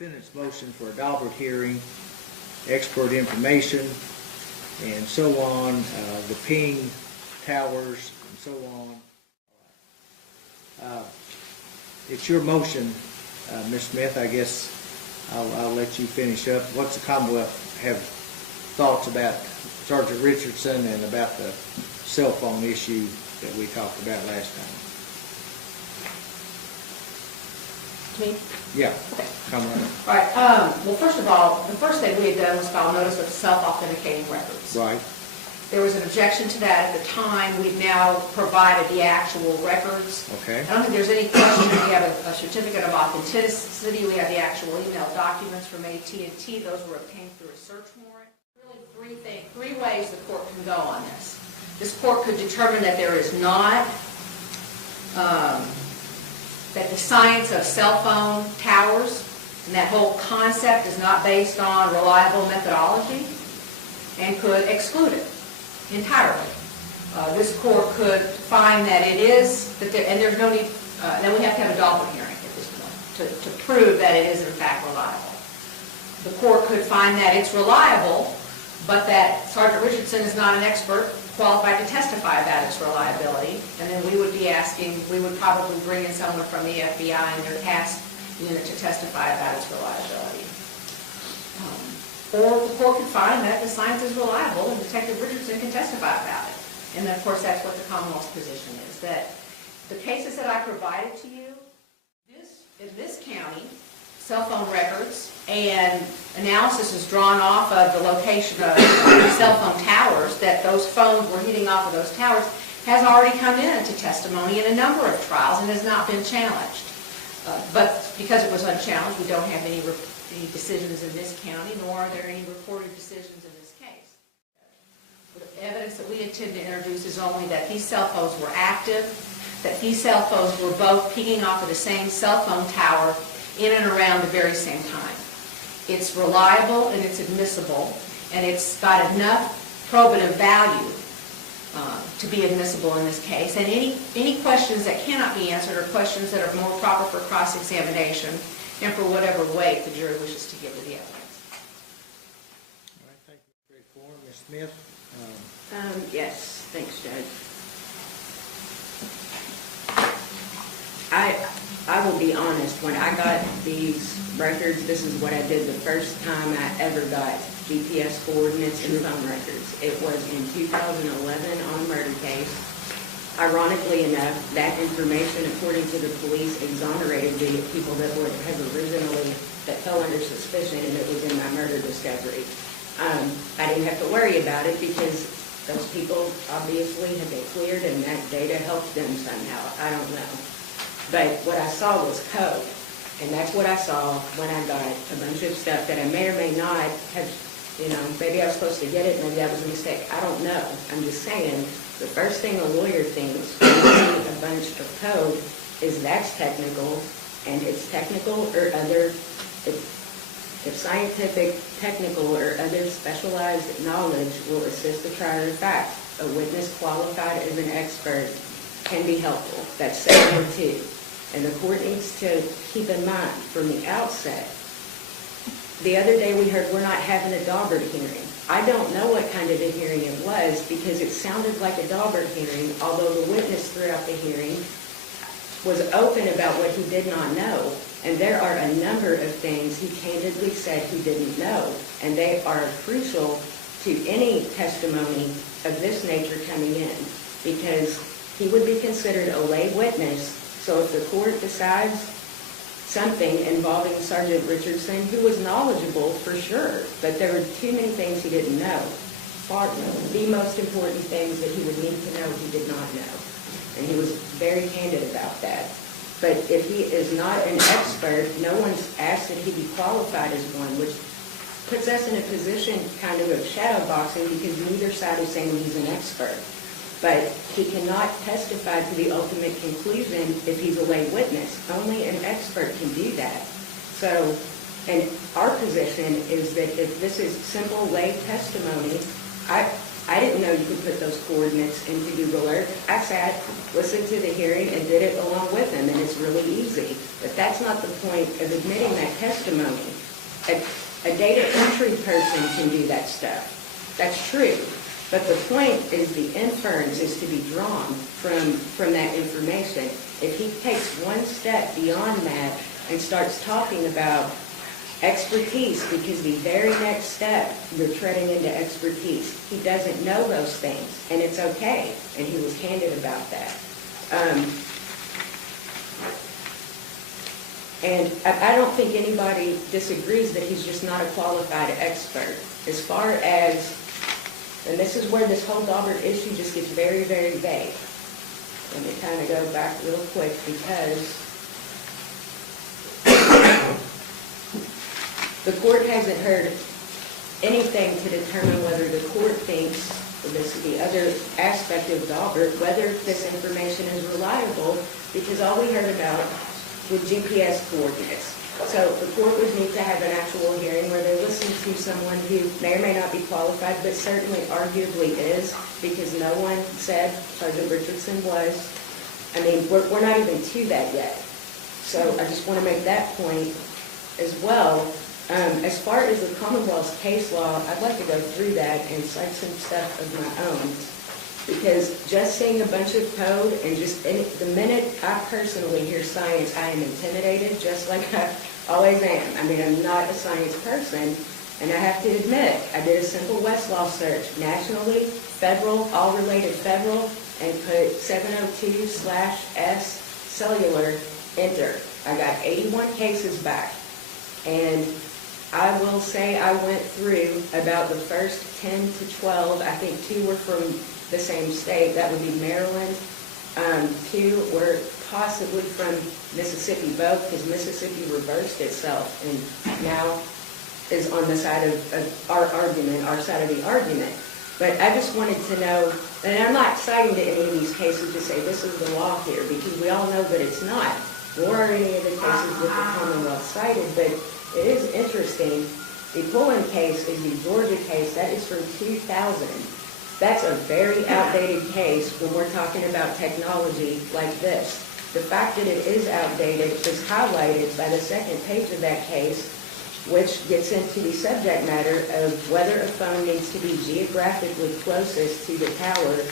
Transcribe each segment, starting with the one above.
defendant's motion for a Daubert hearing, expert information, and so on, the ping towers, and so on. It's your motion, Ms. Smith. I guess I'll let you finish up. What's the Commonwealth have thoughts about Sergeant Richardson and about the cell phone issue that we talked about last time? Me? Yeah. Okay. Commonwealth. All right. Well, first of all, the first thing we had done was file notice of self-authenticating records. Right. There was an objection to that at the time. We've now provided the actual records. Okay. I don't think there's any question. We have a certificate of authenticity. We have the actual email documents from AT&T. Those were obtained through a search warrant. Really three ways the court can go on this. This court could determine that there is not, that the science of cell phone towers and that whole concept is not based on reliable methodology and could exclude it entirely. This court could find that it is, and there's no need, then we have to have a Daubert hearing at this point to prove that it is in fact reliable. The court could find that it's reliable, but that Sergeant Richardson is not an expert qualified to testify about its reliability, and then we would be asking, we would probably bring in someone from the FBI and their task unit to testify about its reliability. Or the court could find that the science is reliable and Detective Richardson can testify about it. And then, of course, that's what the Commonwealth's position is, that the cases that I provided to you, in this county, cell phone records and analysis is drawn off of the location of cell phone towers, that those phones were hitting off of those towers, has already come into testimony in a number of trials and has not been challenged. But because it was unchallenged, we don't have any decisions in this county, nor are there any reported decisions in this case. The evidence that we intend to introduce is only that these cell phones were active, that these cell phones were both pinging off of the same cell phone tower in and around the very same time. It's reliable and it's admissible, and it's got enough probative value to be admissible in this case. And any questions that cannot be answered are questions that are more proper for cross-examination and for whatever weight the jury wishes to give to the evidence. All right, thank you. Straightforward. Ms. Smith? Yes, thanks, Judge. I will be honest, when I got these records, this is what I did the first time I ever got GPS coordinates and phone records. It was in 2011 on a murder case. Ironically enough, that information, according to the police, exonerated the people that would have originally, that fell under suspicion, and it was in my murder discovery. I didn't have to worry about it because those people obviously had been cleared and that data helped them somehow. I don't know. But what I saw was code, and that's what I saw when I got a bunch of stuff that I may or may not have, maybe I was supposed to get it, maybe that was a mistake. I don't know. I'm just saying, the first thing a lawyer thinks when you see a bunch of code is that's technical, and it's technical or other, if scientific, technical, or other specialized knowledge will assist the trier of fact, a witness qualified as an expert can be helpful. That's section 2. And the court needs to keep in mind from the outset, the other day we heard we're not having a Daubert hearing. I don't know what kind of a hearing it was because it sounded like a Daubert hearing, although the witness throughout the hearing was open about what he did not know. And there are a number of things he candidly said he didn't know, and they are crucial to any testimony of this nature coming in, because he would be considered a lay witness. So if the court decides something involving Sergeant Richardson, who was knowledgeable for sure, but there were too many things he didn't know. The most important things that he would need to know, he did not know. And he was very candid about that. But if he is not an expert, no one's asked that he be qualified as one, which puts us in a position kind of shadow boxing because neither side is saying he's an expert. But he cannot testify to the ultimate conclusion if he's a lay witness. Only an expert can do that. So, and our position is that if this is simple lay testimony, I didn't know you could put those coordinates into Google Earth. I sat, listened to the hearing, and did it along with him, and it's really easy. But that's not the point of admitting that testimony. A data entry person can do that stuff. That's true. But the point is the inference is to be drawn from that information. If he takes one step beyond that and starts talking about expertise, because the very next step, you're treading into expertise. He doesn't know those things, and it's okay, and he was candid about that. And I don't think anybody disagrees that he's just not a qualified expert. As far as, and this is where this whole Daubert issue just gets very, very vague. Let me kind of go back real quick, because the court hasn't heard anything to determine whether the court thinks, this is the other aspect of Daubert, whether this information is reliable, because all we heard about was GPS coordinates. So the court would need to have an actual hearing where they listen to someone who may or may not be qualified, but certainly arguably is, because no one said Sergeant Richardson was. I mean, we're not even to that yet. So I just want to make that point as well. As far as the Commonwealth's case law, I'd like to go through that and cite some stuff of my own. Because just seeing a bunch of code and the minute I personally hear science, I am intimidated, just like I always am. I mean, I'm not a science person, and I have to admit, I did a simple Westlaw search, nationally, federal, all related federal, and put 702/S cellular, enter. I got 81 cases back. And I will say I went through about the first 10 to 12. I think 2 were from the same state. That would be Maryland. 2 were possibly from Mississippi, both, because Mississippi reversed itself and now is on the side of our argument, our side of the argument. But I just wanted to know, and I'm not citing to any of these cases to say this is the law here, because we all know that it's not, nor are any of the cases with the Commonwealth cited, but it is interesting. The Pullen case is the Georgia case. That is from 2000. That's a very outdated case when we're talking about technology like this. The fact that it is outdated is highlighted by the second page of that case, which gets into the subject matter of whether a phone needs to be geographically closest to the tower.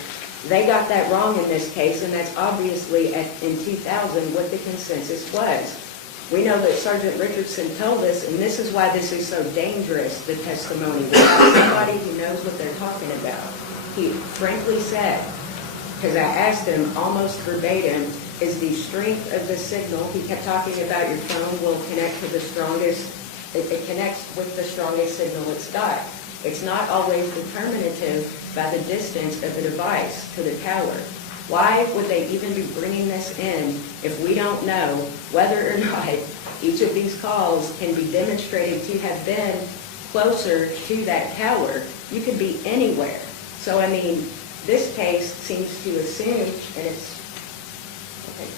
They got that wrong in this case, and that's obviously in 2000 what the consensus was. We know that Sergeant Richardson told us, and this is why this is so dangerous, the testimony, without somebody who knows what they're talking about. He frankly said, because I asked him almost verbatim, is the strength of the signal, he kept talking about your phone will connect to the strongest, it connects with the strongest signal it's got. It's not always determinative by the distance of the device to the tower. Why would they even be bringing this in if we don't know whether or not each of these calls can be demonstrated to have been closer to that tower? You could be anywhere. So, I mean, this case seems to assume, and it's, okay.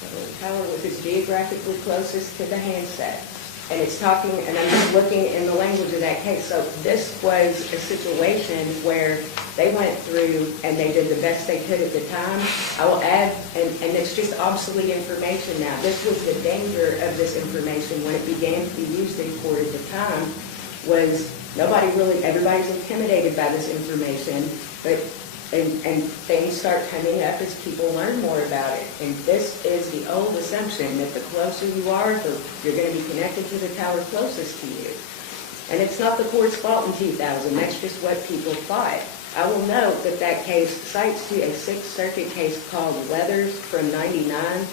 So the tower was geographically closest to the handset. And it's talking, and I'm just looking in the language of that case. So this was a situation where they went through and they did the best they could at the time. I will add, and it's just obsolete information now. This was the danger of this information when it began to be used in court at the time, was everybody's intimidated by this information, but and things start coming up as people learn more about it. And this is the old assumption that the closer you are, you're going to be connected to the tower closest to you. And it's not the court's fault in 2000. That's just what people thought. I will note that that case cites to a Sixth Circuit case called Weathers from '99,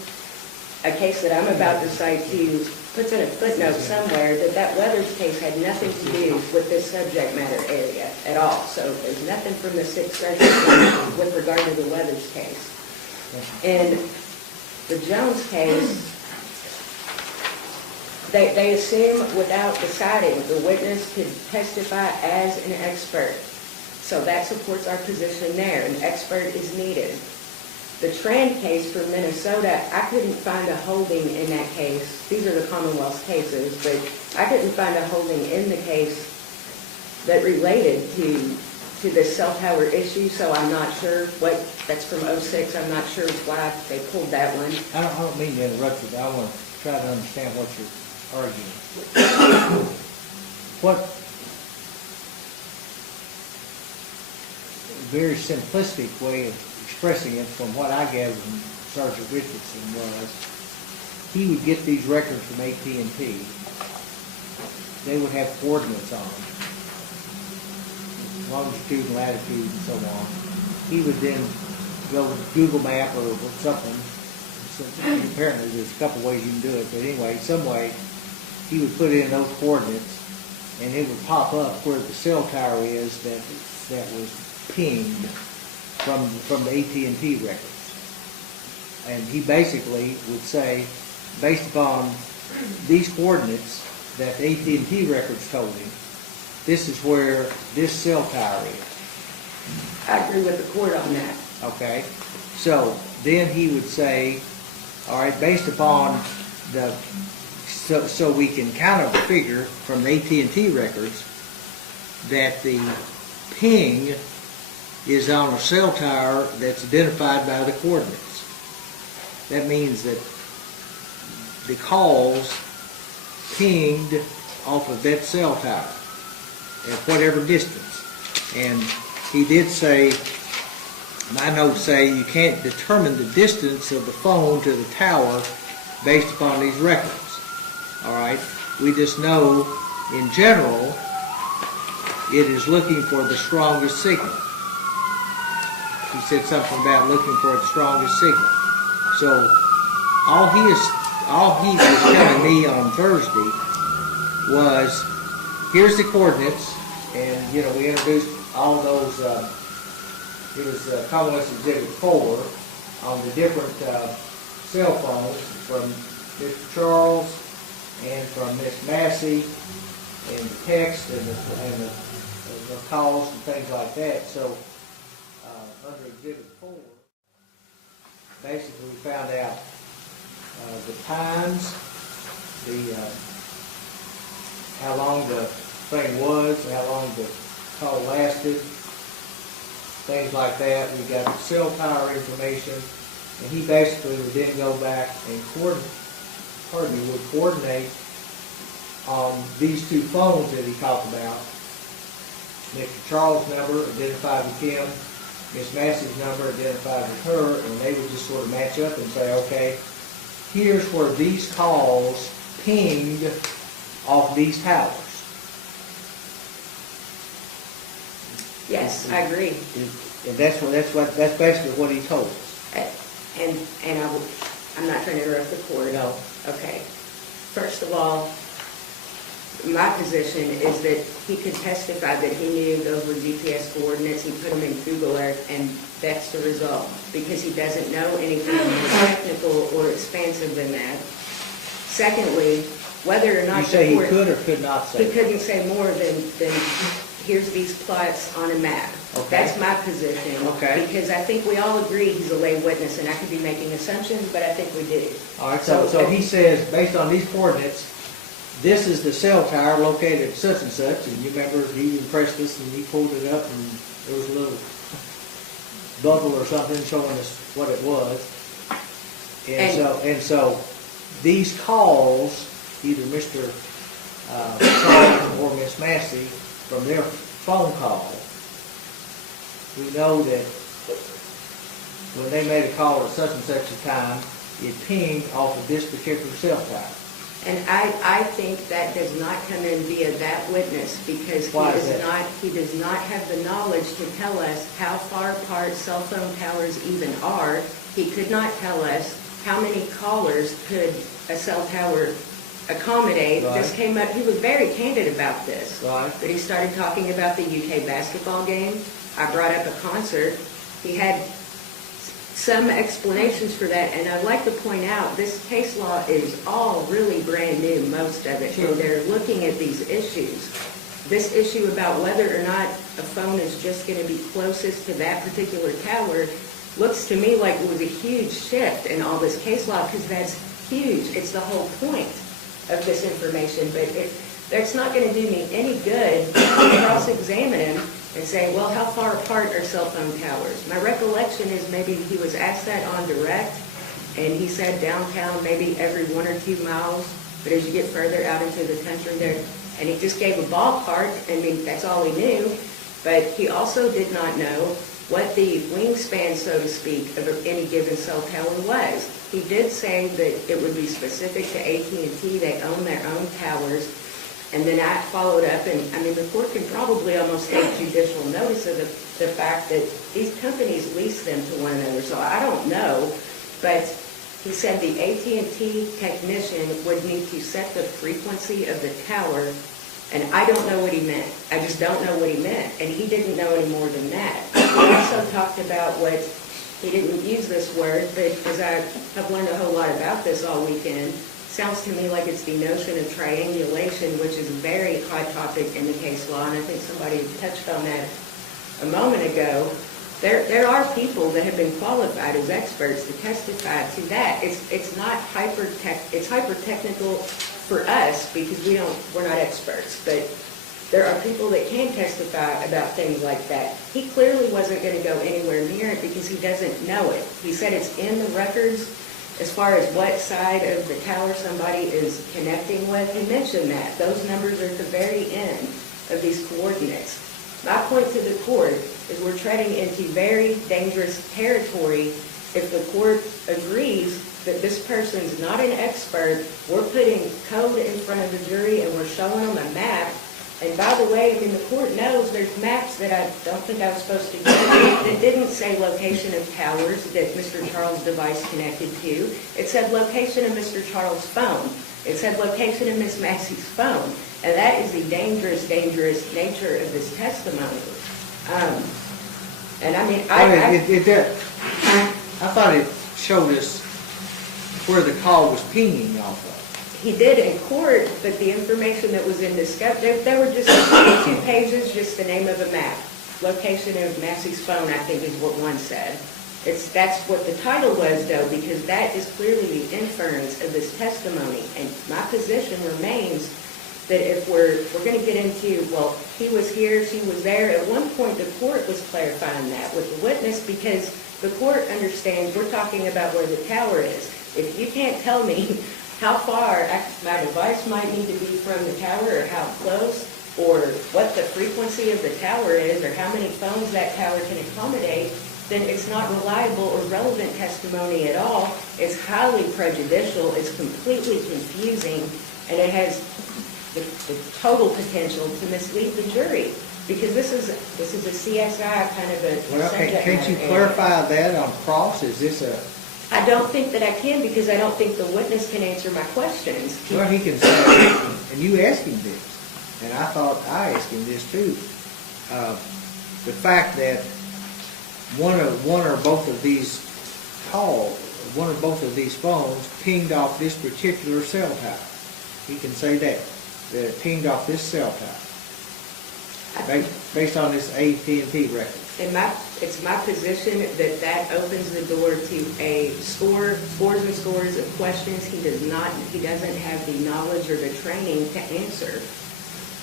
a case that I'm about to cite to, puts in a footnote somewhere that Weathers case had nothing to do with this subject matter area at all. So there's nothing from the Sixth Circuit with regard to the Weathers case. In the Jones case, they assume without deciding the witness could testify as an expert. So that supports our position there. An expert is needed. The Tran case from Minnesota, I couldn't find a holding in that case. These are the Commonwealth's cases, but I couldn't find a holding in the case that related to this cell tower issue, so I'm not sure what, that's from '06, I'm not sure why they pulled that one. I don't mean to interrupt you, but I want to try to understand what you're arguing. What very simplistic way of expressing it, from what I gathered from Sergeant Richardson, was he would get these records from AT&T. They would have coordinates on them, longitude and latitude and so on. He would then go to Google Map or something. So apparently there's a couple ways you can do it, but anyway, some way he would put in those coordinates, and it would pop up where the cell tower is that was pinged from the AT&T records. And he basically would say, based upon these coordinates that the AT&T records told him, this is where this cell tower is. I agree with the court on that. Okay? So then he would say, all right, based upon the, so we can kind of figure from the AT&T records that the ping is on a cell tower that's identified by the coordinates. That means that the calls pinged off of that cell tower at whatever distance. And he did say, my notes say, you can't determine the distance of the phone to the tower based upon these records. All right? We just know, in general, it is looking for the strongest signal. He said something about looking for the strongest signal. So all he was telling me on Thursday was, here's the coordinates, and we introduced all those. It was Commonwealth Exhibit 4 on the different cell phones from Mr. Charles and from Miss Massey, and the text and the calls and things like that. So under Exhibit 4, basically we found out the times, how long the thing was, how long the call lasted, things like that. We got the cell tower information, and he basically would then go back and coordinate on these two phones that he talked about. Mr. Charles' number identified with him, Miss Massey's number identified with her, and they would just sort of match up and say, okay, here's where these calls pinged off these towers. Yes, I agree. And that's basically what he told us. And I'm not trying to interrupt the court. No. Okay. First of all, my position is that he could testify that he knew those were GPS coordinates. He put them in Google Earth, and that's the result, because he doesn't know anything more technical or expansive than that. Secondly, whether or not you say he could or could not say he couldn't say more than here's these plots on a map. Okay. That's my position. Okay. Because I think we all agree he's a lay witness, and I could be making assumptions, but I think we do. All right, so he says, based on these coordinates, this is the cell tower located at such and such, and you remember he impressed us and he pulled it up and there was a little bubble or something showing us what it was. And so these calls, either Mr. Charles or Miss Massey, from their phone call, we know that when they made a call at such and such a time, it pinged off of this particular cell tower. And I think that does not come in via that witness, because he does not have the knowledge to tell us how far apart cell phone towers even are. He could not tell us how many callers could a cell tower accommodate. Right. This came up, he was very candid about this. Right. But he started talking about the UK basketball game. I brought up a concert. He had some explanations for that, and I'd like to point out this case law is all really brand new, most of it, and they're looking at these issues. This issue about whether or not a phone is just going to be closest to that particular tower looks to me like it was a huge shift in all this case law, because that's huge. It's the whole point of this information. But if That's not going to do me any good to cross-examine him and say, well, how far apart are cell phone towers? My recollection is maybe he was asked that on direct, and he said downtown maybe every 1 or 2 miles, but as you get further out into the country there, and he just gave a ballpark. I mean, that's all he knew, but he also did not know what the wingspan, so to speak, of any given cell tower was. He did say that it would be specific to AT&T. They own their own towers. And then I followed up, and I mean, the court can probably almost take judicial notice of the fact that these companies lease them to one another. So I don't know, but he said the AT&T technician would need to set the frequency of the tower, and I don't know what he meant. I just don't know what he meant, and he didn't know any more than that. He also talked about what, he didn't use this word, but as I have learned a whole lot about this all weekend, sounds to me like it's the notion of triangulation, which is a very hot topic in the case law, and I think somebody touched on that a moment ago. There are people that have been qualified as experts to testify to that. It's not it's hyper technical for us because we're not experts, but there are people that can testify about things like that. He clearly wasn't going to go anywhere near it because he doesn't know it. He said it's in the records. As far as what side of the tower somebody is connecting with, he mentioned that. Those numbers are at the very end of these coordinates. My point to the court is we're treading into very dangerous territory if the court agrees that this person's not an expert. We're putting code in front of the jury and we're showing them a map. And by the way, I mean, the court knows there's maps that I don't think I was supposed to get that didn't say location of towers that Mr. Charles' device connected to. It said location of Mr. Charles' phone. It said location of Miss Massey's phone. And that is the dangerous, dangerous nature of this testimony. And I mean, I thought it showed us where the call was pinging off of. He did in court, but the information that was in discovery, there were just 2 pages, just the name of a map. Location of Massey's phone, I think, is what one said. That's what the title was, though, because that is clearly the inference of this testimony. And my position remains that if we're going to get into, well, he was here, she was there. At one point, the court was clarifying that with the witness because the court understands we're talking about where the tower is. If you can't tell me how far my device might need to be from the tower or how close or what the frequency of the tower is or how many phones that tower can accommodate, then it's not reliable or relevant testimony at all. It's highly prejudicial, it's completely confusing, and it has the total potential to mislead the jury. Because this is a CSI kind of a well, can't you clarify that on cross? Is this a... I don't think that I can because I don't think the witness can answer my questions. Well, he can say, and you asked him this, and I thought I asked him this too. The fact that one or both of these phones pinged off this particular cell tower. He can say that it pinged off this cell tower based on this AT&T record. It's my position that opens the door to scores and scores of questions he doesn't have the knowledge or the training to answer.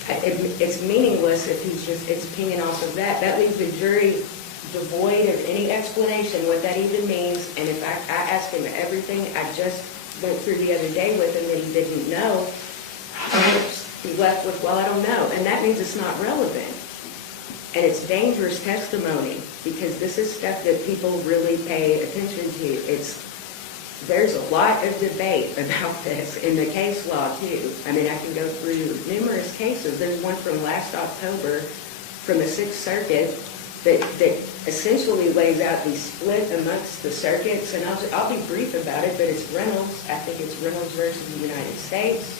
It's meaningless if it's pinging off of that. That leaves the jury devoid of any explanation what that even means. And if I asked him everything I just went through the other day with him that he didn't know, he left with, well, I don't know. And that means it's not relevant. And it's dangerous testimony because this is stuff that people really pay attention to. There's a lot of debate about this in the case law too. I mean, I can go through numerous cases. There's one from last October from the Sixth Circuit that essentially lays out the split amongst the circuits. And I'll be brief about it, but it's Reynolds. I think it's Reynolds versus the United States.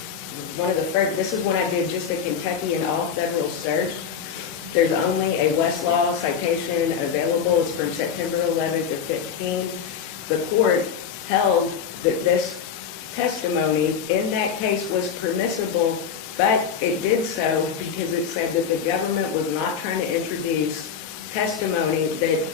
This is when I did just a Kentucky and all federal search. There's only a Westlaw citation available. It's from September 11th to 15th. The court held that this testimony in that case was permissible, but it did so because it said that the government was not trying to introduce testimony that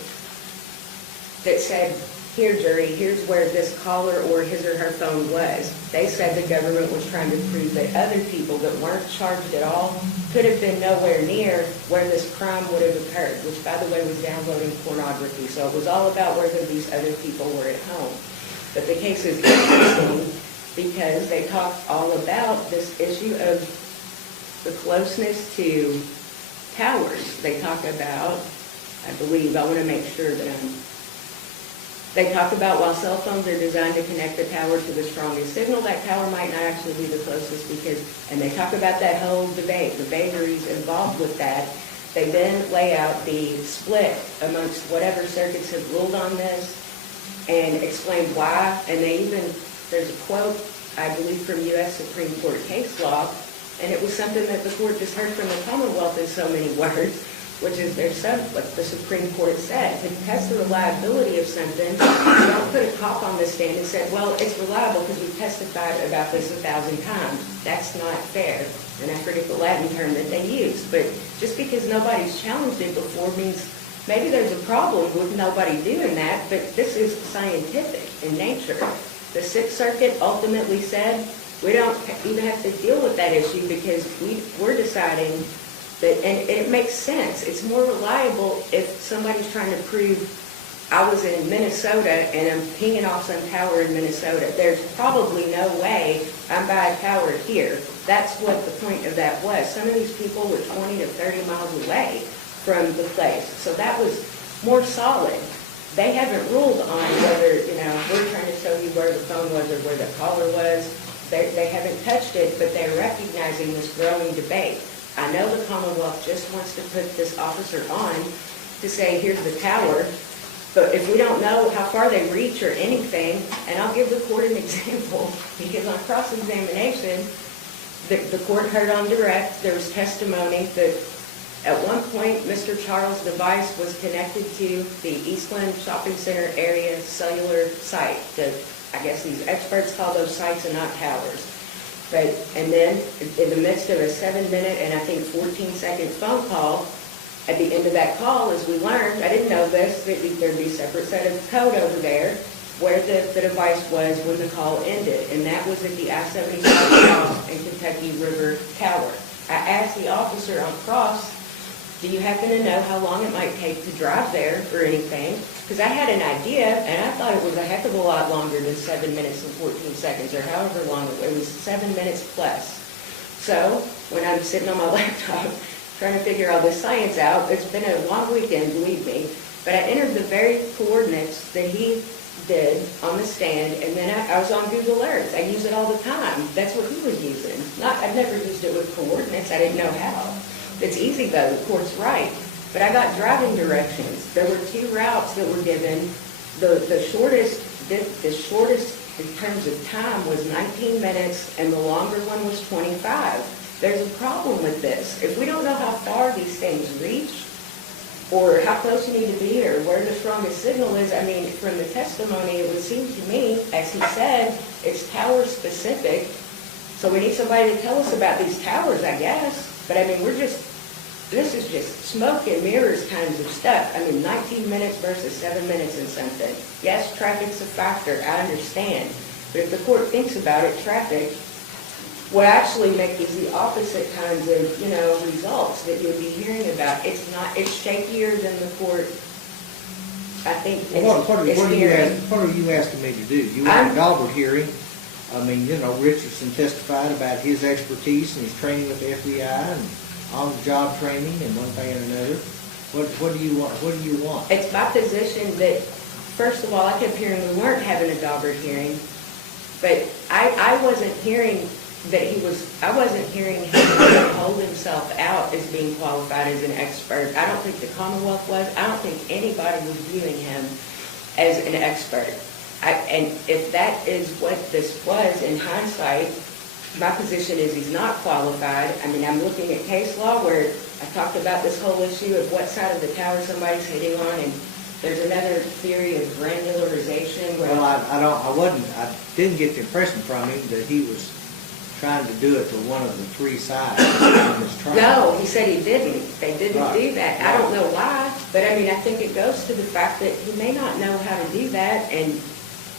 said here, jury, here's where this caller or his or her phone was. They said the government was trying to prove that other people that weren't charged at all could have been nowhere near where this crime would have occurred, which, by the way, was downloading pornography. So it was all about whether these other people were at home. But the case is interesting because they talked all about this issue of the closeness to towers. They talk about, I believe, I want to make sure that they talk about while cell phones are designed to connect the tower to the strongest signal, that tower might not actually be the closest because, and they talk about that whole debate, the vagaries involved with that. They then lay out the split amongst whatever circuits have ruled on this and explain why. And they even, there's a quote, I believe, from U.S. Supreme Court case law, and it was something that the court just heard from the Commonwealth in so many words, which is what the Supreme Court said. To test the reliability of something, you don't put a cop on the stand and say, well, it's reliable because we've testified about this 1,000 times. That's not fair. And I forget the Latin term that they use. But just because nobody's challenged it before means maybe there's a problem with nobody doing that, but this is scientific in nature. The Sixth Circuit ultimately said, we don't even have to deal with that issue because we're deciding that, and it makes sense. It's more reliable if somebody's trying to prove I was in Minnesota and I'm pinging off some tower in Minnesota. There's probably no way I'm by a tower here. That's what the point of that was. Some of these people were 20 to 30 miles away from the place. So that was more solid. They haven't ruled on whether, we're trying to show you where the phone was or where the caller was. They haven't touched it, but they're recognizing this growing debate. I know the Commonwealth just wants to put this officer on to say, here's the tower, but if we don't know how far they reach or anything, and I'll give the court an example, because on cross-examination, the court heard on direct, there was testimony that at one point, Mr. Charles' device was connected to the Eastland Shopping Center area cellular site. I guess these experts call those sites and not towers. And then, in the midst of a 7-minute and I think 14-second phone call, at the end of that call, as we learned, I didn't know this, that there'd be a separate set of code over there where the device was when the call ended, and that was at the I-75 Cross and Kentucky River Tower. I asked the officer on cross, do you happen to know how long it might take to drive there or anything? Because I had an idea, and I thought it was a heck of a lot longer than 7 minutes and 14 seconds, or however long it was 7 minutes plus. So, when I'm sitting on my laptop trying to figure all this science out, it's been a long weekend, believe me, but I entered the very coordinates that he did on the stand, and then I was on Google Earth. I use it all the time. That's what he was using. I've never used it with coordinates. I didn't know how. It's easy though, the court's right. But I got driving directions. There were 2 routes that were given. The shortest in terms of time was 19 minutes, and the longer one was 25. There's a problem with this. If we don't know how far these things reach, or how close you need to be, or where the strongest signal is, I mean, from the testimony, it would seem to me, as he said, it's tower specific. So we need somebody to tell us about these towers, I guess. But I mean, this is just smoke and mirrors kinds of stuff. I mean, 19 minutes versus 7 minutes and something. Yes, traffic's a factor, I understand. But if the court thinks about it, traffic will actually make these the opposite kinds of, results that you'll be hearing about. It's shakier than the court, I think, What are you asking me to do? You want a Daubert hearing? I mean, Richardson testified about his expertise and his training with the FBI and on-the-job training and one thing and another. What do you want? What do you want? It's my position that, first of all, I kept hearing we weren't having a Daubert hearing, but I wasn't hearing I wasn't hearing him hold himself out as being qualified as an expert. I don't think the Commonwealth was. I don't think anybody was viewing him as an expert. And if that is what this was in hindsight, my position is he's not qualified. I mean, I'm looking at case law where I talked about this whole issue of what side of the tower somebody's hitting on, and there's another theory of granularization. Well, I didn't get the impression from him that he was trying to do it to one of the three sides in this trial. No, he said he didn't. They didn't Right. do that. I don't know why, but I mean, I think it goes to the fact that he may not know how to do that,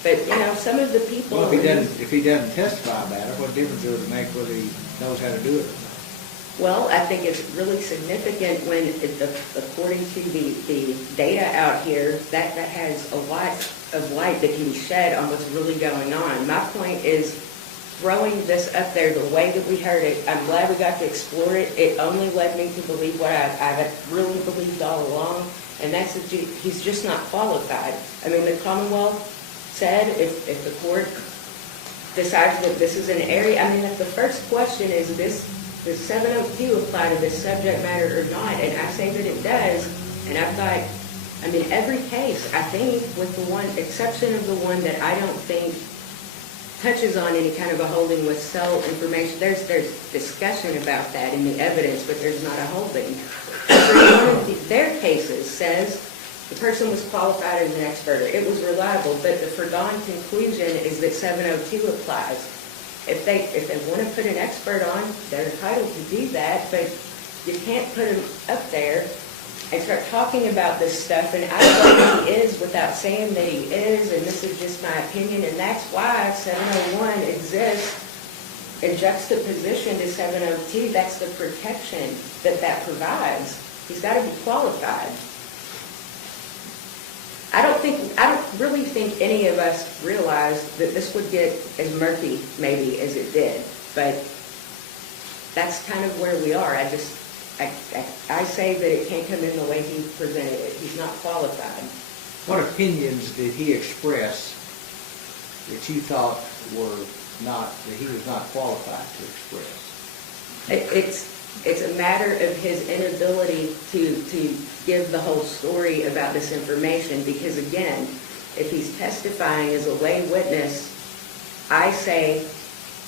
but you know, some of the people. Well, if he doesn't testify about it, what difference does it make whether he knows how to do it or not? Well, I think it's really significant when, according to the data out here, that has a lot of light that can be shed on what's really going on. My point is, throwing this up there the way that we heard it, I'm glad we got to explore it. It only led me to believe what I've really believed all along, and that's that he's just not qualified. I mean, the Commonwealth said if the court decides that this is an area, I mean, if the first question is does 702 apply to this subject matter or not, and I say that it does, and I've got, I mean, every case, I think, with the one exception of the one that I don't think touches on any kind of a holding with cell information. There's discussion about that in the evidence, but there's not a holding. One of their cases says the person was qualified as an expert. It was reliable, but the foregone conclusion is that 702 applies. If they want to put an expert on, they're entitled to do that, but you can't put him up there and start talking about this stuff, and I don't know who he is without saying that he is, and this is just my opinion, and that's why 701 exists in juxtaposition to 702. That's the protection that provides. He's got to be qualified. I don't really think any of us realized that this would get as murky maybe as it did, but that's kind of where we are. I say that it can't come in the way he presented it. He's not qualified. What opinions did he express that you thought were not, that he was not qualified to express? It's a matter of his inability to give the whole story about this information, because again, if he's testifying as a lay witness, I say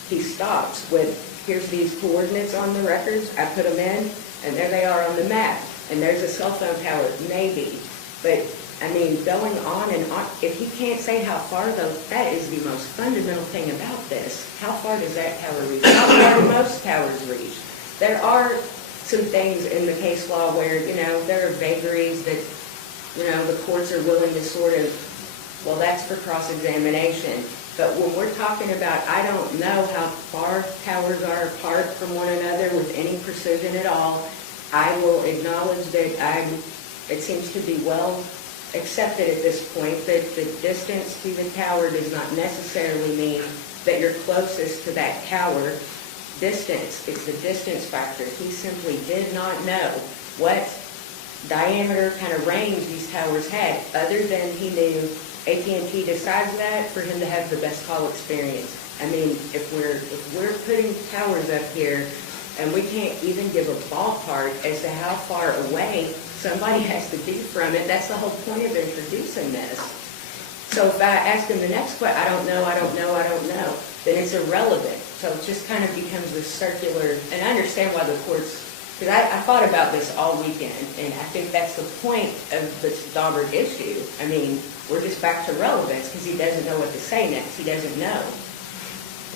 he stops with, here's these coordinates on the records, I put them in, and there they are on the map, and there's a cell phone tower, maybe. But, I mean, going on and on, if he can't say how far, though, that is the most fundamental thing about this. How far does that tower reach? How far do most towers reach? There are some things in the case law where, you know, there are vagaries that, you know, the courts are willing to sort of, well, that's for cross-examination. But when we're talking about, I don't know how far towers are apart from one another with any precision at all, I will acknowledge that it seems to be well accepted at this point that the distance to the tower does not necessarily mean that you're closest to that tower. Distance, it's the distance factor. He simply did not know what diameter kind of range these towers had, other than he knew AT&T decides that for him to have the best call experience. I mean, if we're putting towers up here and we can't even give a ballpark as to how far away somebody has to be from it, that's the whole point of introducing this. So if I ask him the next question, I don't know, then it's irrelevant. So it just kind of becomes this circular, and I understand why the courts, because I thought about this all weekend, and I think that's the point of this Daubert issue. I mean, we're just back to relevance because he doesn't know what to say next. He doesn't know.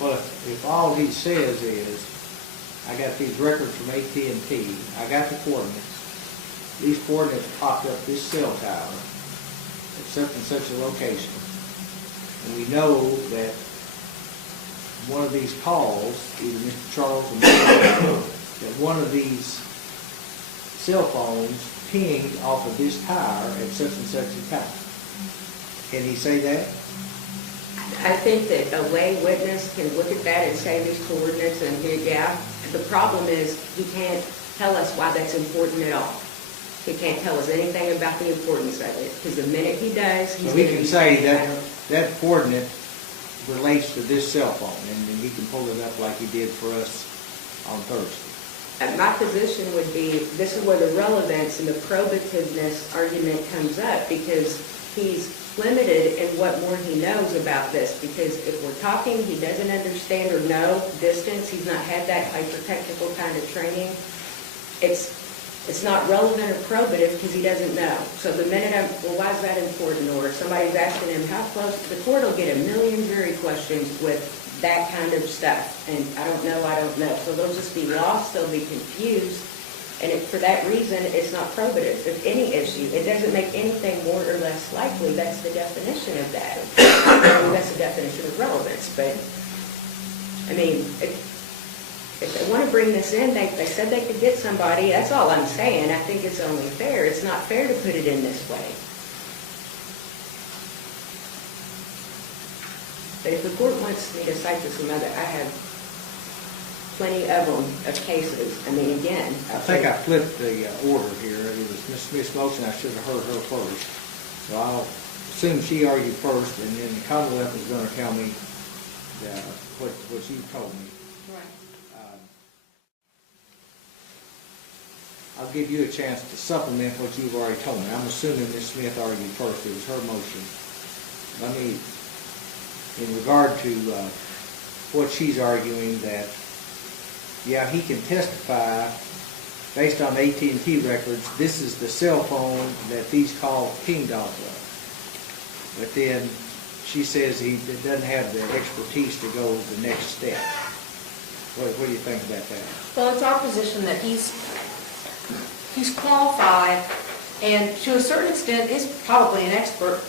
Well, if all he says is, I got these records from AT&T, I got the coordinates, these coordinates popped up this cell tower at such and such a location, and we know that one of these calls, either Mr. Charles or Mr. that one of these cell phones pinged off of this tower at such and such a time. Can he say that? I think that a lay witness can look at that and say these coordinates and yeah. The problem is he can't tell us why that's important at all. He can't tell us anything about the importance of it, because the minute he does, he's so he can say that coordinate relates to this cell phone, and then he can pull it up like he did for us on Thursday. My position would be, this is where the relevance and the probativeness argument comes up, because he's limited in what more he knows about this, because if we're talking, he doesn't understand or know distance, he's not had that hyper-technical kind of training, it's not relevant or probative because he doesn't know. So the minute well, why is that important? Or somebody's asking him how close, the court will get a million jury questions with that kind of stuff. And I don't know. So they'll just be lost, they'll be confused. And for that reason, it's not probative of any issue. It doesn't make anything more or less likely. That's the definition of that. I mean, that's the definition of relevance. But, I mean, if they want to bring this in, they said they could get somebody. That's all I'm saying. I think it's only fair. It's not fair to put it in this way. But if the court wants me to cite to some other, I have plenty of them, of cases. I mean, again. I think I flipped the order here. It was Ms. Smith's motion. I should have heard her first. So I'll assume she argued first, and then the Commonwealth is going to tell me what you told me. Right. I'll give you a chance to supplement what you've already told me. I'm assuming Ms. Smith argued first. It was her motion. Let me, in regard to what she's arguing, that yeah, he can testify based on AT&T records. This is the cell phone that these calls pinged off of. But then she says he doesn't have the expertise to go the next step. What do you think about that? Well, it's our position that he's qualified, and to a certain extent is probably an expert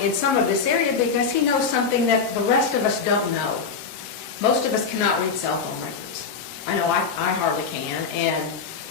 in some of this area, because he knows something that the rest of us don't know. Most of us cannot read cell phone records. I know I hardly can, and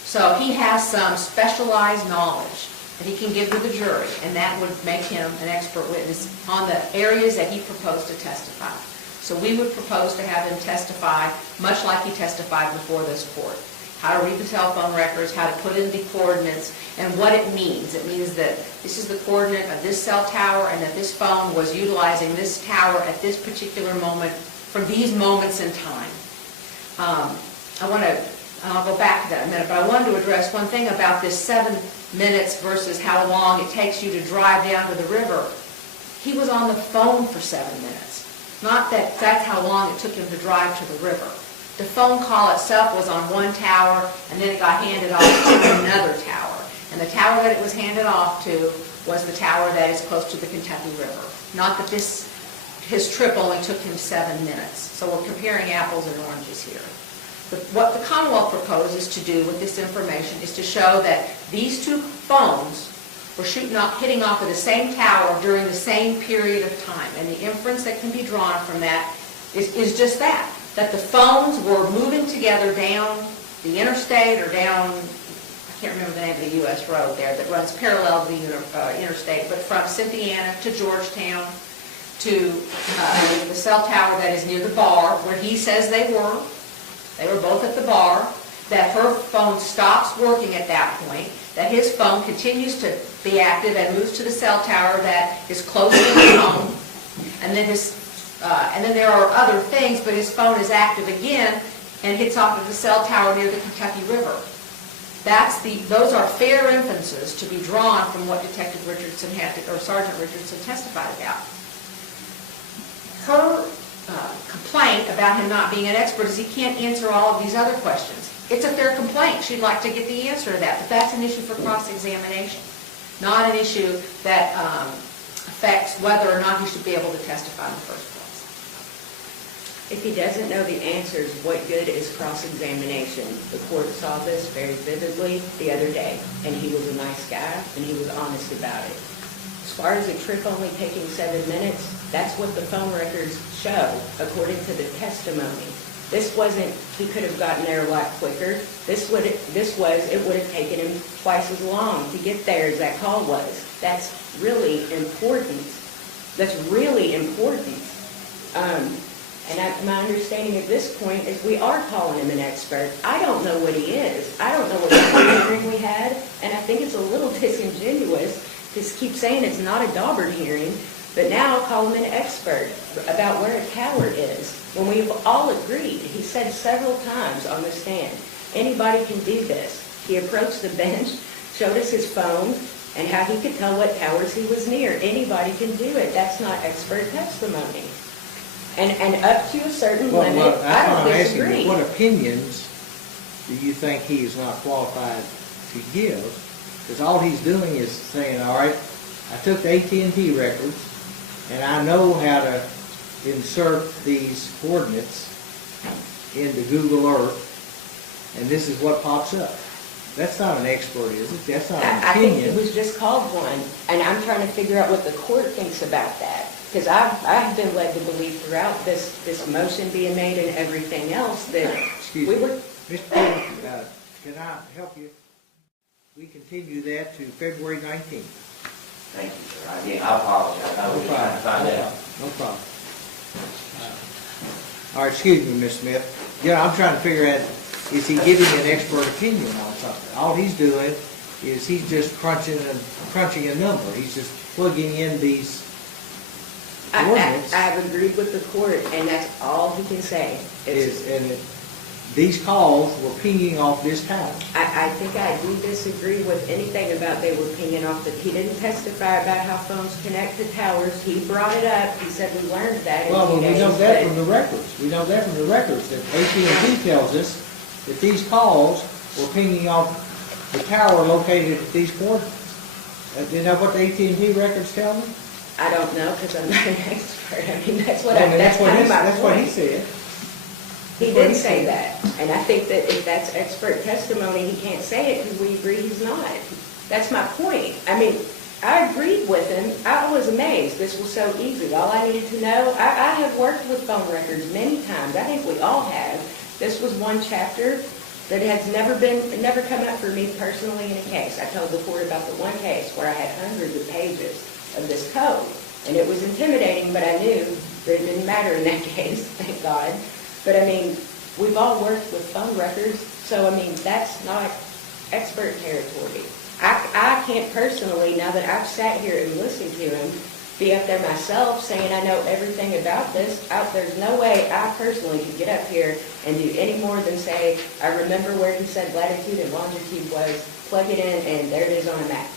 so he has some specialized knowledge that he can give to the jury, and that would make him an expert witness on the areas that he proposed to testify. So we would propose to have him testify much like he testified before this court. How to read the cell phone records, how to put in the coordinates, and what it means. It means that this is the coordinate of this cell tower, and that this phone was utilizing this tower at this particular moment for these moments in time. I'll go back to that in a minute, but I wanted to address one thing about this 7 minutes versus how long it takes you to drive down to the river. He was on the phone for 7 minutes. Not that that's how long it took him to drive to the river. The phone call itself was on one tower, and then it got handed off to another tower. And the tower that it was handed off to was the tower that is close to the Kentucky River. Not that his trip only took him 7 minutes. So we're comparing apples and oranges here. But what the Commonwealth proposes to do with this information is to show that these two phones were hitting off of the same tower during the same period of time. And the inference that can be drawn from that is just that the phones were moving together down the interstate or down, I can't remember the name of the U.S. road there that runs parallel to the interstate, but from Cynthiana to Georgetown to the cell tower that is near the bar, where he says they were. They were both at the bar, that her phone stops working at that point, that his phone continues to be active and moves to the cell tower that is close to his home, and then there are other things, but his phone is active again and hits off of the cell tower near the Kentucky River. Those are fair inferences to be drawn from what Detective Richardson or Sergeant Richardson testified about. Her complaint about him not being an expert is he can't answer all of these other questions. It's a fair complaint. She'd like to get the answer to that, but that's an issue for cross-examination, not an issue that affects whether or not he should be able to testify in the first place. If he doesn't know the answers, what good is cross-examination? The court saw this very vividly the other day, and he was a nice guy, and he was honest about it. As far as a trip only taking 7 minutes, that's what the phone records show, according to the testimony. This wasn't, he could have gotten there a lot quicker. It would have taken him twice as long to get there as that call was. That's really important. That's really important. And my understanding at this point is we are calling him an expert. I don't know what he is. I don't know what kind of hearing we had, and I think it's a little disingenuous to keep saying it's not a Daubert hearing, but now call him an expert about where a tower is, when we've all agreed. He said several times on the stand, anybody can do this. He approached the bench, showed us his phone, and how he could tell what towers he was near. Anybody can do it. That's not expert testimony. And up to a certain limit, I don't disagree. What opinions do you think he is not qualified to give? Because all he's doing is saying, all right, I took the AT&T records, and I know how to insert these coordinates into Google Earth, and this is what pops up. That's not an expert, is it? That's not an I think opinion. it was just called one, and I'm trying to figure out what the court thinks about that. Because I've been led to believe throughout this motion being made and everything else that Excuse we me. were. Mr. Taylor, can I help you? We continue that to February 19th. Thank you, sir. Again, I apologize. I was trying to find out. No problem. All right, excuse me, Ms. Smith. Yeah, I'm trying to figure out, is he giving an expert opinion on something? All he's doing is he's just crunching a number. He's just plugging in these coordinates. I've agreed with the court, and that's all he can say. These calls were pinging off this tower. I think I do disagree with anything about they were pinging off. That he didn't testify about how phones connect to towers. He brought it up. He said we learned that in Well, a few we know days, that but- from the records. We know that from the records, that AT&T tells us that these calls were pinging off the tower located at these coordinates. Do you know what the AT&T records tell me? I don't know, because I'm not an expert. I mean, that's what Well, I mean, that's kind of my that's what he point. said. He That's what did he say said. that, and I think that if that's expert testimony, he can't say it because we agree he's not. That's my point. I mean, I agreed with him. I was amazed. This was so easy. All I needed to know, I have worked with phone records many times. I think we all have. This was one chapter that has never come up for me personally in a case. I told the court about the one case where I had hundreds of pages of this code, and it was intimidating, but I knew that it didn't matter in that case, thank God. But I mean, we've all worked with phone records, so I mean, that's not expert territory. I can't personally, now that I've sat here and listened to him, be up there myself saying I know everything about this. There's no way I personally could get up here and do any more than say, I remember where he said latitude and longitude was, plug it in, and there it is on a map.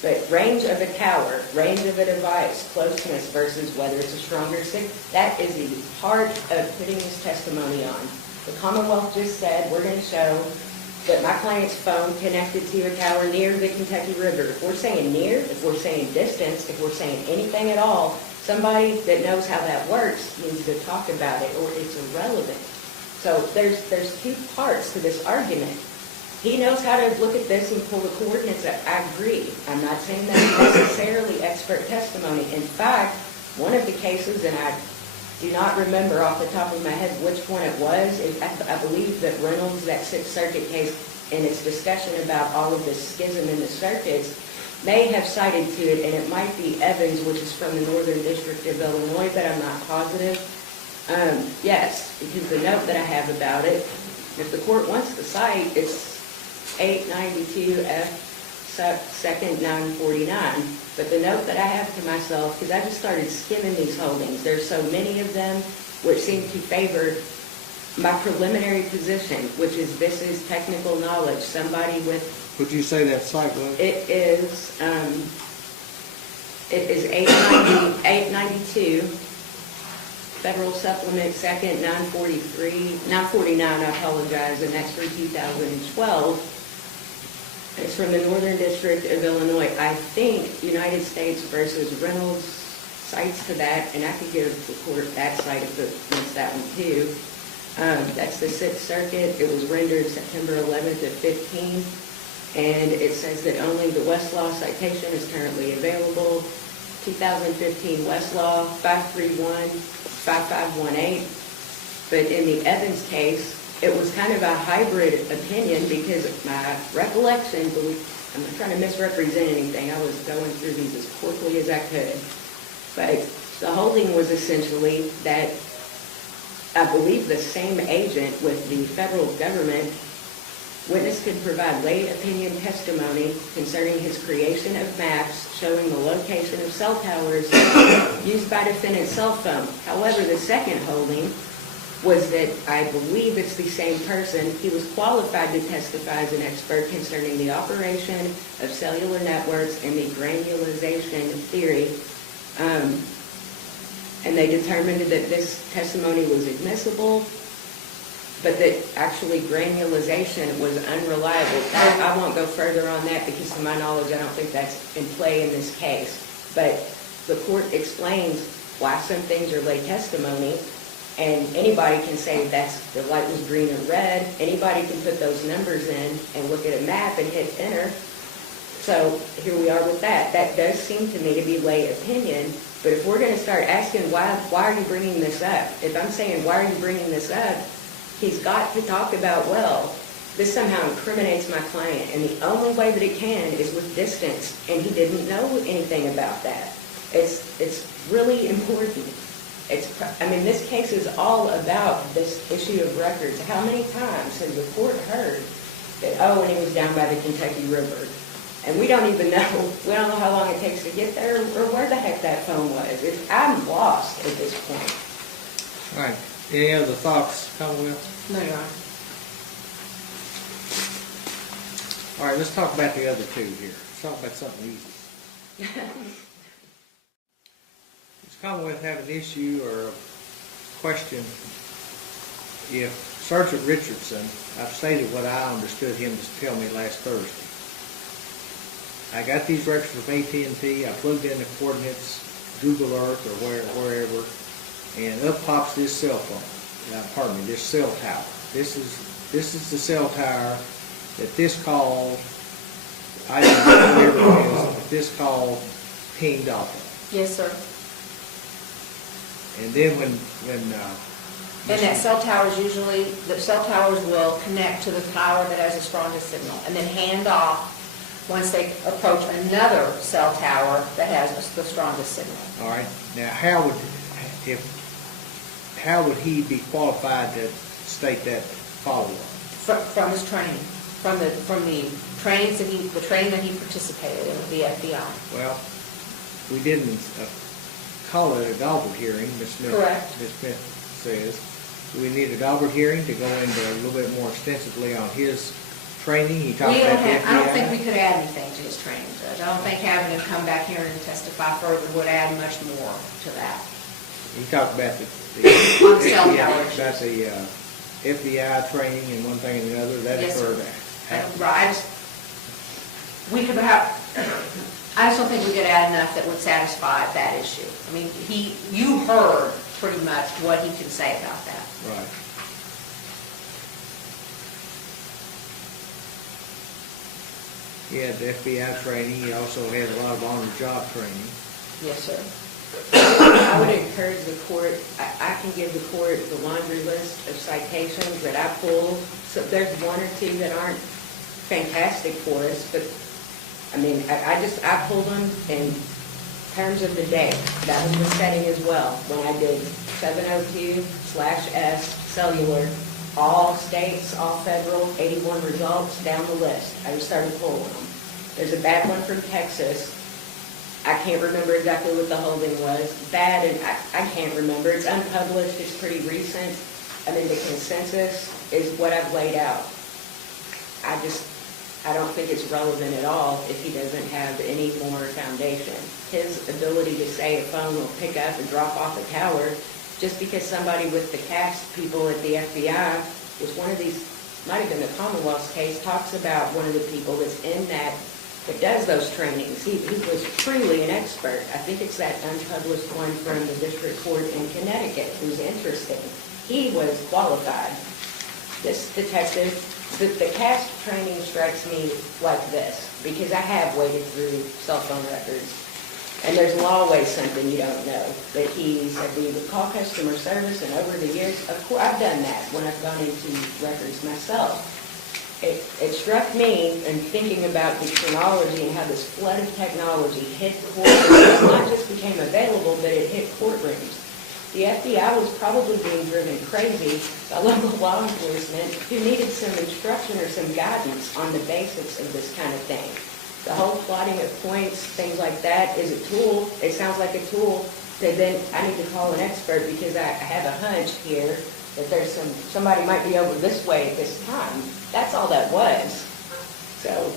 But range of a tower, range of a device, closeness versus whether it's a stronger signal, that is the heart of putting this testimony on. The Commonwealth just said we're going to show that my client's phone connected to a tower near the Kentucky River. If we're saying near, if we're saying distance, if we're saying anything at all, somebody that knows how that works needs to talk about it, or it's irrelevant. So there's two parts to this argument. He knows how to look at this and pull the coordinates up. I agree. I'm not saying that's necessarily expert testimony. In fact, one of the cases, and I do not remember off the top of my head which one it was, I believe that Reynolds, that Sixth Circuit case, in its discussion about all of this schism in the circuits, may have cited to it, and it might be Evans, which is from the Northern District of Illinois, but I'm not positive. Yes, because the note that I have about it, if the court wants the cite, it's 892 F. 2nd 949. But the note that I have to myself, because I just started skimming these holdings, there's so many of them which seem to favor my preliminary position, which is this is technical knowledge. Somebody with... Would you say that site was? It is 892 Federal Supplement 2nd 949, I apologize, and that's for 2012. It's from the Northern District of Illinois. I think United States versus Reynolds cites to that, and I could give the court that cite if it wants that one too. That's the Sixth Circuit. It was rendered September 11th of 15, and it says that only the Westlaw citation is currently available. 2015 Westlaw 531-5518. But in the Evans case, it was kind of a hybrid opinion because my recollection, I'm not trying to misrepresent anything, I was going through these as quickly as I could, but the holding was essentially that I believe the same agent with the federal government, witness could provide lay opinion testimony concerning his creation of maps showing the location of cell towers used by defendant's cell phone. However, the second holding was that I believe it's the same person. He was qualified to testify as an expert concerning the operation of cellular networks and the granulization theory. And they determined that this testimony was admissible, but that actually granulization was unreliable. I won't go further on that because to my knowledge I don't think that's in play in this case. But the court explains why some things are lay testimony, and anybody can say the light was green or red. Anybody can put those numbers in and look at a map and hit enter. So here we are with that. That does seem to me to be lay opinion. But if we're going to start asking, why are you bringing this up? If I'm saying, why are you bringing this up? He's got to talk about, well, this somehow incriminates my client. And the only way that it can is with distance. And he didn't know anything about that. It's really important. This case is all about this issue of records. How many times has the court heard that, oh, and he was down by the Kentucky River? And we don't even know, we don't know how long it takes to get there or where the heck that phone was. I'm lost at this point. All right. Any other thoughts, Commonwealth? No, Your Honor. All right, let's talk about the other two here. Let's talk about something easy. Does Commonwealth have an issue or a question if Sergeant Richardson, I've stated what I understood him to tell me last Thursday. I got these records from AT&T, I plugged in the coordinates, Google Earth or wherever, and up pops this cell phone, this cell tower. This is the cell tower that this call, I don't know whatever it is, but this call pinged off of. Yes, sir. And then when And that cell towers usually, the cell towers will connect to the tower that has the strongest signal and then hand off once they approach another cell tower that has the strongest signal. all right, now how would he be qualified to state that follow-up? From his training, from the trainings the training that he participated in with the FBI. Well, we didn't call it a Daubert hearing, Ms. Smith. Correct. Ms. Smith says. Do we need a Daubert hearing to go into a little bit more extensively on his training? He talked about the FBI. I don't think we could add anything to his training, Judge. I don't think having him come back here and testify further would add much more to that. He talked about the On cell tower issues. about the FBI training and one thing and another. That Yes, sir. occurred. Right, I just don't think we could add enough that would satisfy that issue. I mean, you heard pretty much what he can say about that. Right. He had the FBI training. He also had a lot of on-the-job training. Yes, sir. I would encourage the court, I can give the court the laundry list of citations that I pulled. So there's one or two that aren't fantastic for us, but I pulled them in terms of the day. That was the setting as well. When I did 702/S cellular, all states, all federal, 81 results down the list. I just started pulling them. There's a bad one from Texas. I can't remember exactly what the holding was. Bad, and I can't remember. It's unpublished. It's pretty recent. The consensus is what I've laid out. I don't think it's relevant at all if he doesn't have any more foundation. His ability to say a phone will pick up and drop off a tower, just because somebody with the CAST people at the FBI was one of these, might have been the Commonwealth's case, talks about one of the people that's in that does those trainings. He was truly an expert. I think it's that unpublished one from the district court in Connecticut. It was interesting. He was qualified. This detective, the CAST training strikes me like this, because I have waded through cell phone records, and there's always something you don't know. That he said we would call customer service, and over the years, of course, I've done that when I've gone into records myself. It struck me in thinking about the chronology and how this flood of technology hit courtrooms. It not just became available, but it hit courtrooms. The FBI was probably being driven crazy by local law enforcement who needed some instruction or some guidance on the basics of this kind of thing. The whole plotting of points, things like that, is a tool. It sounds like a tool that then I need to call an expert because I have a hunch here that there's somebody might be over this way at this time. That's all that was. So,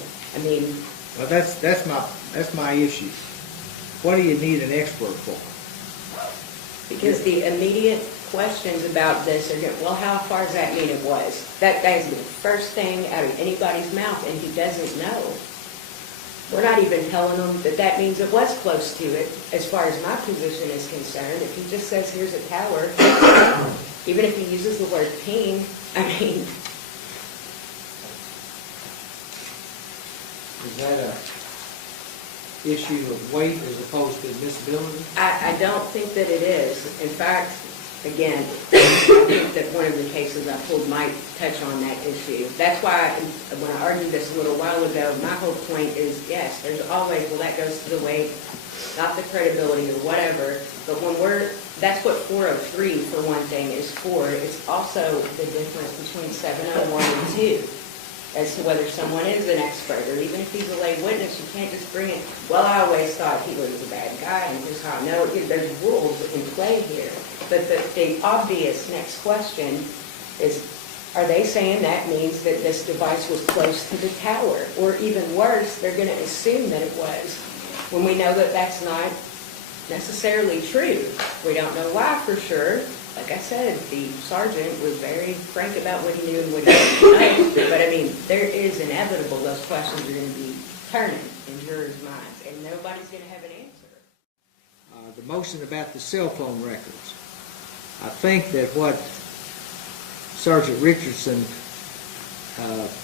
Well, that's my issue. What do you need an expert for? Because the immediate questions about this are, well, how far does that mean it was? That is the first thing out of anybody's mouth, and he doesn't know. We're not even telling them that that means it was close to it, as far as my position is concerned. If he just says, here's a tower, even if he uses the word ping, I mean, Is that a issue of weight as opposed to admissibility? I don't think that it is. In fact, again, I think that one of the cases I pulled might touch on that issue. That's why, when I argued this a little while ago, my whole point is, yes, there's always, well, that goes to the weight, not the credibility or whatever, but when that's what 403, for one thing, is for. It's also the difference between 701 and 2. As to whether someone is an expert, or even if he's a lay witness, you can't just bring it, well, I always thought he was a bad guy, and here's how I know. There's rules in play here. But the obvious next question is, are they saying that means that this device was close to the tower? Or even worse, they're going to assume that it was, when we know that that's not necessarily true. We don't know why for sure. Like I said, the sergeant was very frank about what he knew and what he didn't know. But I mean, there is inevitable those questions are going to be turning in jurors' minds, and nobody's going to have an answer. The motion about the cell phone records. I think that what Sergeant Richardson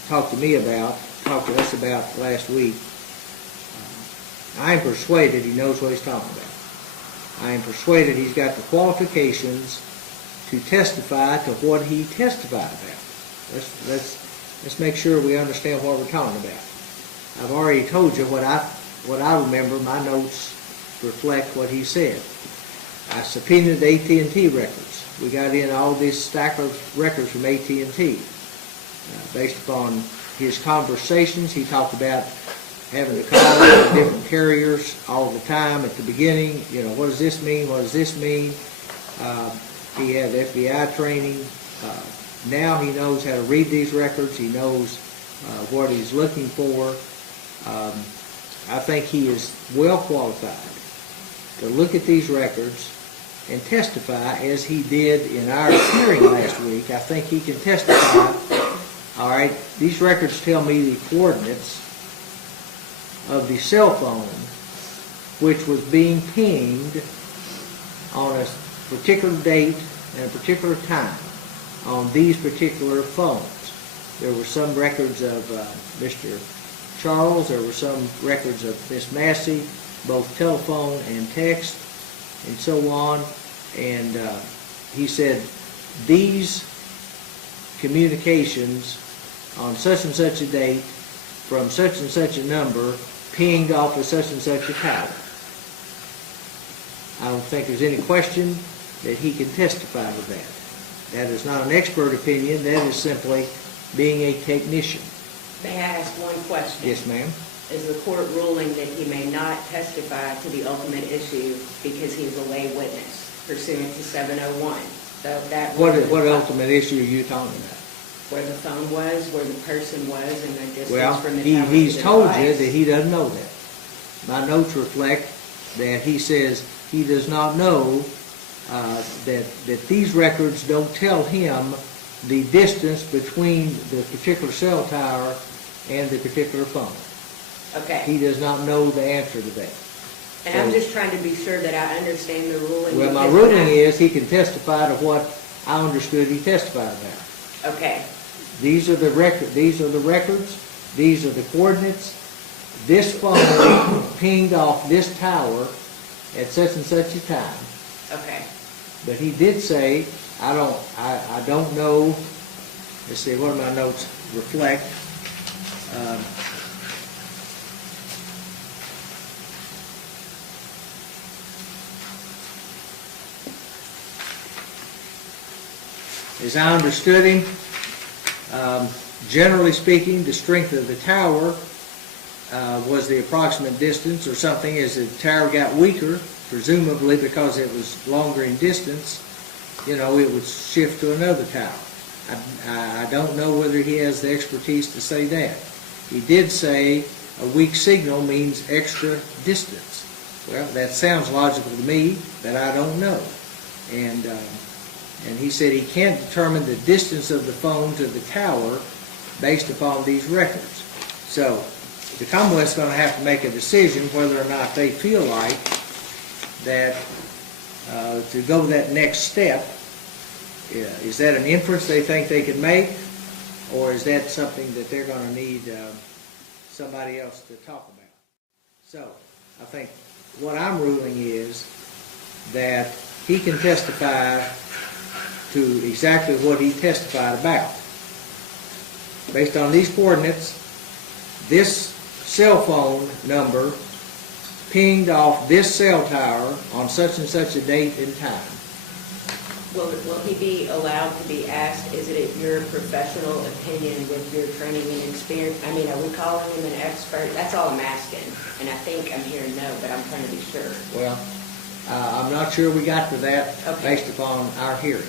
talked to us about last week, I am persuaded he knows what he's talking about. I am persuaded he's got the qualifications to testify to what he testified about. Let's make sure we understand what we're talking about. I've already told you what I remember. My notes reflect what he said. I subpoenaed the AT&T records. We got in all this stack of records from AT&T. Based upon his conversations, he talked about having to call different carriers all the time at the beginning. You know, what does this mean? What does this mean? He had FBI training. Now he knows how to read these records. He knows what he's looking for. I think he is well qualified to look at these records and testify as he did in our hearing last week. I think he can testify. All right, these records tell me the coordinates of the cell phone which was being pinged on a particular date and a particular time on these particular phones. There were some records of Mr. Charles, there were some records of Miss Massey, both telephone and text, and so on. And he said these communications on such and such a date from such and such a number pinged off of such and such a tower. I don't think there's any question that he can testify to that. That is not an expert opinion. That is simply being a technician. May I ask one question? Yes, ma'am. Is the court ruling that he may not testify to the ultimate issue because he is a lay witness pursuant to 701? So that What ultimate issue are you talking about? Where the phone was, where the person was, and the distance Well, from the tower to he's the told device. you that he doesn't know that. My notes reflect that he says he does not know that these records don't tell him the distance between the particular cell tower and the particular phone. Okay. He does not know the answer to that. And I'm just trying to be sure that I understand the ruling. Well, my because ruling is he can testify to what I understood he testified about. Okay. These are the records. These are the coordinates. This phone pinged off this tower at such and such a time. Okay. But he did say, I don't know. Let's see, what do my notes reflect? As I understood him, generally speaking, the strength of the tower was the approximate distance or something. As the tower got weaker, presumably because it was longer in distance, you know, it would shift to another tower. I don't know whether he has the expertise to say that. He did say a weak signal means extra distance. Well, that sounds logical to me, but I don't know. And he said he can't determine the distance of the phone to the tower based upon these records. So the Commonwealth's gonna have to make a decision whether or not they feel like that, to go that next step. Is that an inference they think they can make, or is that something that they're gonna need somebody else to talk about? So, I think what I'm ruling is that he can testify to exactly what he testified about. Based on these coordinates, this cell phone number pinged off this cell tower on such and such a date and time. Will he be allowed to be asked, is it your professional opinion with your training and experience? I mean, are we calling him an expert? That's all I'm asking. And I think I'm hearing no, but I'm trying to be sure. Well, I'm not sure we got to that Okay. based upon our hearing.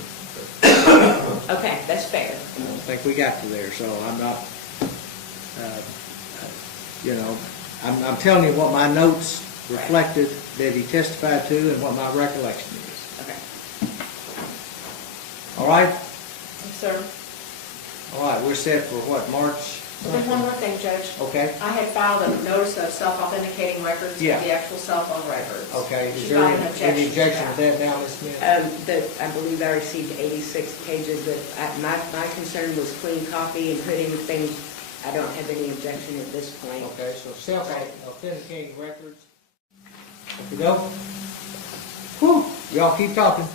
Okay, that's fair. I don't think we got to there, so I'm not, you know, I'm telling you what my notes reflected that he testified to and what my recollection is. Okay. All right? Yes, sir. All right, we're set for what, March? And one more thing, Judge. Okay, I had filed a notice of self-authenticating records for Yeah. the actual cell phone records. okay. Is She there filed an any objection to to that now, Ms. Smith? I believe I received 86 pages, but my concern was clean copy and putting things, I don't have any objection at this point. Okay, so self-authenticating records. Okay, go. Whew, y'all keep talking.